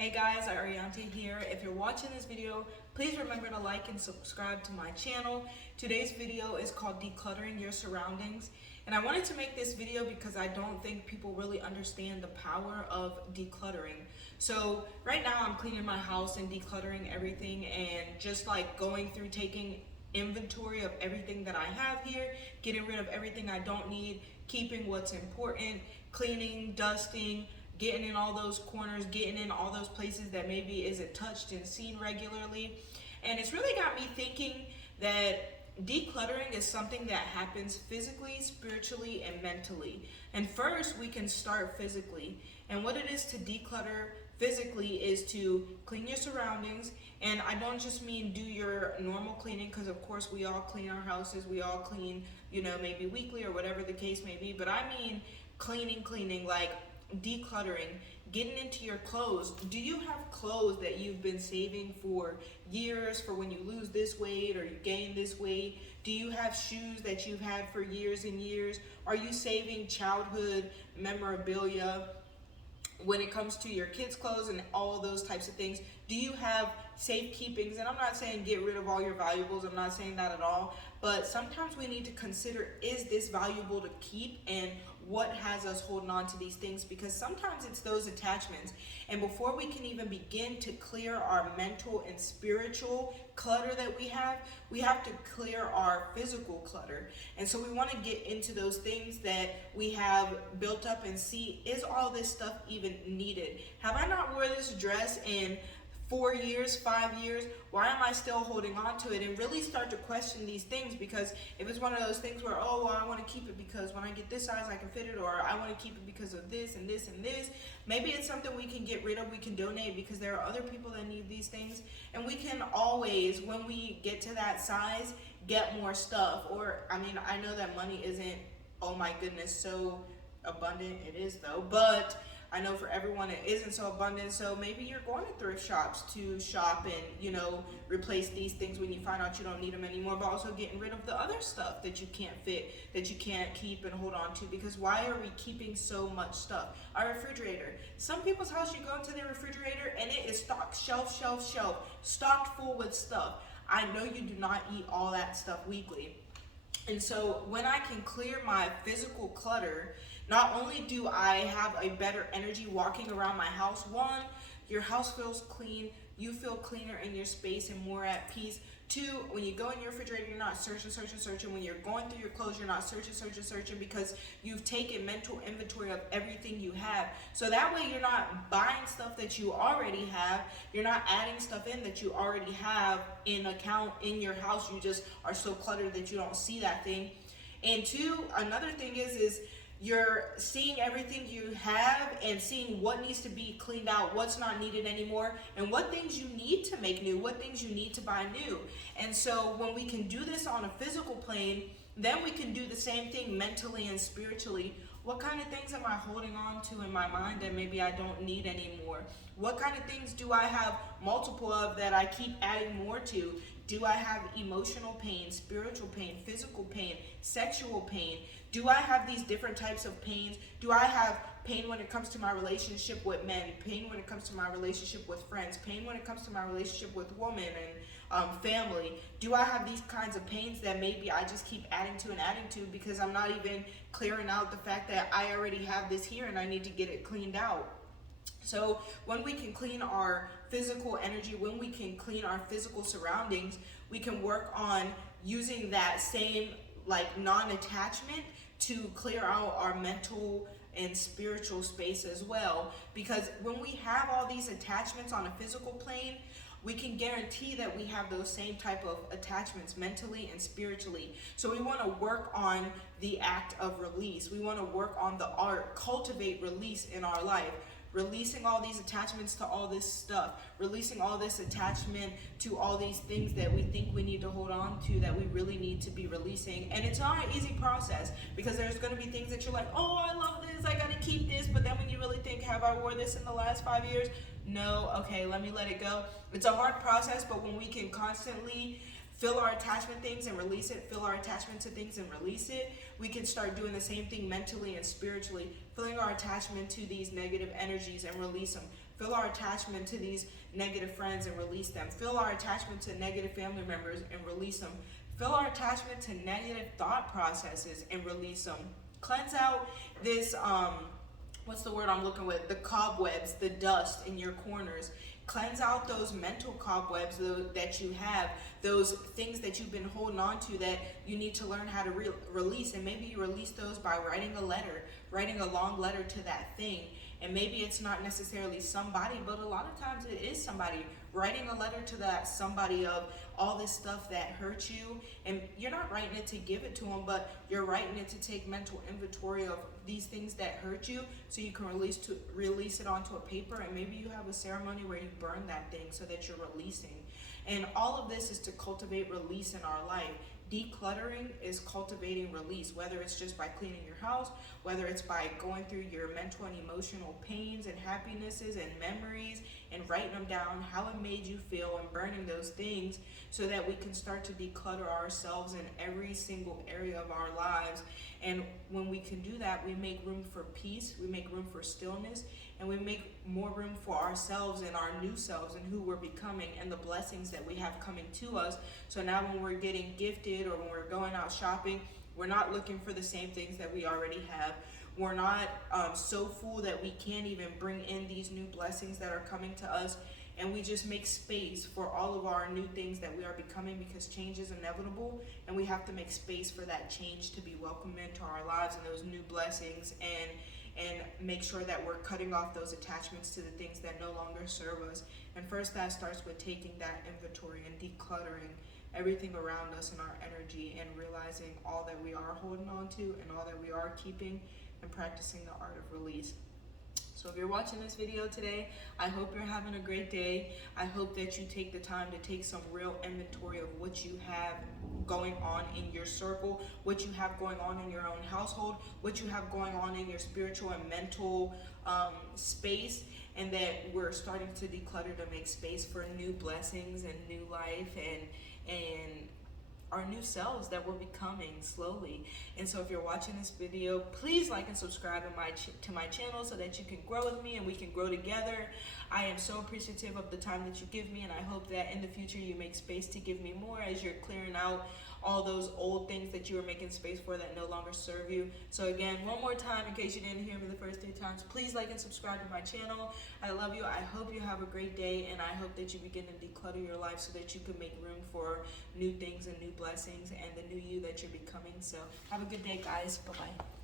Hey guys, Ariante here. If you're watching this video, please remember to like and subscribe to my channel. Today's video is called Decluttering Your Surroundings. And I wanted to make this video because I don't think people really understand the power of decluttering. So right now I'm cleaning my house and decluttering everything and just like going through taking inventory of everything that I have here, getting rid of everything I don't need, keeping what's important, cleaning, dusting, getting in all those corners, getting in all those places that maybe isn't touched and seen regularly. And it's really got me thinking that decluttering is something that happens physically, spiritually, and mentally. And first, we can start physically. And what it is to declutter physically is to clean your surroundings. And I don't just mean do your normal cleaning, because of course we all clean our houses, we all clean, maybe weekly or whatever the case may be. But I mean cleaning, like decluttering, getting into your clothes. Do you have clothes that you've been saving for years for when you lose this weight or you gain this weight? Do you have shoes that you've had for years and years? Are you saving childhood memorabilia when it comes to your kids' clothes and all those types of things? Do you have safekeepings? And I'm not saying get rid of all your valuables, I'm not saying that at all, but sometimes we need to consider, is this valuable to keep, and what has us holding on to these things? Because sometimes it's those attachments. And before we can even begin to clear our mental and spiritual clutter that we have to clear our physical clutter. And so we want to get into those things that we have built up and see, is all this stuff even needed? Have I not wore this dress in 4 years, 5 years? Why am I still holding on to it? And really start to question these things, because if it's one of those things where, oh, well, I want to keep it because when I get this size I can fit it, or I want to keep it because of this and this and this, maybe it's something we can get rid of, we can donate, because there are other people that need these things. And we can always, when we get to that size, get more stuff. Or, I know that money isn't, oh my goodness, so abundant. It is though, but I know for everyone it isn't so abundant. So maybe you're going to thrift shops to shop and, replace these things when you find out you don't need them anymore, but also getting rid of the other stuff that you can't fit, that you can't keep and hold on to. Because why are we keeping so much stuff? Our refrigerator. Some people's house, you go into their refrigerator and it is stocked shelf, stocked full with stuff. I know you do not eat all that stuff weekly. And so when I can clear my physical clutter, not only do I have a better energy walking around my house, one, your house feels clean, you feel cleaner in your space and more at peace. Two, when you go in your refrigerator, you're not searching. When you're going through your clothes, you're not searching, because you've taken mental inventory of everything you have. So that way you're not buying stuff that you already have. You're not adding stuff in that you already have in account in your house. You just are so cluttered that you don't see that thing. And two, another thing is you're seeing everything you have and seeing what needs to be cleaned out, what's not needed anymore, and what things you need to make new, what things you need to buy new. And so when we can do this on a physical plane, then we can do the same thing mentally and spiritually. What kind of things am I holding on to in my mind that maybe I don't need anymore? What kind of things do I have multiple of that I keep adding more to? Do I have emotional pain, spiritual pain, physical pain, sexual pain? Do I have these different types of pains? Do I have pain when it comes to my relationship with men, pain when it comes to my relationship with friends, pain when it comes to my relationship with women and family? Do I have these kinds of pains that maybe I just keep adding to because I'm not even clearing out the fact that I already have this here and I need to get it cleaned out? So when we can clean our physical energy, when we can clean our physical surroundings, we can work on using that same non-attachment to clear out our mental and spiritual space as well. Because when we have all these attachments on a physical plane, we can guarantee that we have those same type of attachments mentally and spiritually. So we want to work on the act of release. We want to work on the art, cultivate release in our life. Releasing all these attachments to all this stuff, releasing all this attachment to all these things that we think we need to hold on to, that we really need to be releasing. And it's not an easy process, because there's going to be things that you're like, oh, I love this, I got to keep this. But then when you really think, have I wore this in the last 5 years? No, okay, let me let it go. It's a hard process, but when we can constantly fill our attachment things and release it, fill our attachment to things and release it, we can start doing the same thing mentally and spiritually, filling our attachment to these negative energies and release them, Feel our attachment to these negative friends and release them. Feel our attachment to negative family members and release them. Feel our attachment to negative thought processes and release them. Cleanse out this, what's the word I'm looking with? The cobwebs, the dust in your corners. Cleanse out those mental cobwebs that you have, those things that you've been holding on to that you need to learn how to release. And maybe you release those by writing a letter, writing a long letter to that thing. And maybe it's not necessarily somebody, but a lot of times it is somebody. Writing a letter to that somebody of all this stuff that hurt you, and you're not writing it to give it to them, but you're writing it to take mental inventory of these things that hurt you, so you can release it onto a paper. And maybe you have a ceremony where you burn that thing so that you're releasing. And all of this is to cultivate release in our life. Decluttering is cultivating release, whether it's just by cleaning your house, whether it's by going through your mental and emotional pains and happinesses and memories and writing them down, how it made you feel, and burning those things so that we can start to declutter ourselves in every single area of our lives. And when we can do that, we make room for peace, we make room for stillness, and we make more room for ourselves and our new selves and who we're becoming and the blessings that we have coming to us. So now when we're getting gifted or when we're going out shopping, we're not looking for the same things that we already have. We're not so full that we can't even bring in these new blessings that are coming to us. And we just make space for all of our new things that we are becoming, because change is inevitable, and we have to make space for that change to be welcomed into our lives and those new blessings, and make sure that we're cutting off those attachments to the things that no longer serve us. And first, that starts with taking that inventory and decluttering everything around us and our energy, and realizing all that we are holding on to and all that we are keeping, and practicing the art of release. So if you're watching this video today, I hope you're having a great day. I hope that you take the time to take some real inventory of what you have going on in your circle, what you have going on in your own household, what you have going on in your spiritual and mental space, and that we're starting to declutter to make space for new blessings and new life and our new selves that we're becoming slowly. And so if you're watching this video, please like and subscribe to my channel so that you can grow with me and we can grow together. I am so appreciative of the time that you give me, and I hope that in the future you make space to give me more as you're clearing out all those old things that you were making space for that no longer serve you. So again, one more time, in case you didn't hear me the first 3 times, please like and subscribe to my channel. I love you. I hope you have a great day, and I hope that you begin to declutter your life so that you can make room for new things and new blessings and the new you that you're becoming. So have a good day, guys. Bye-bye.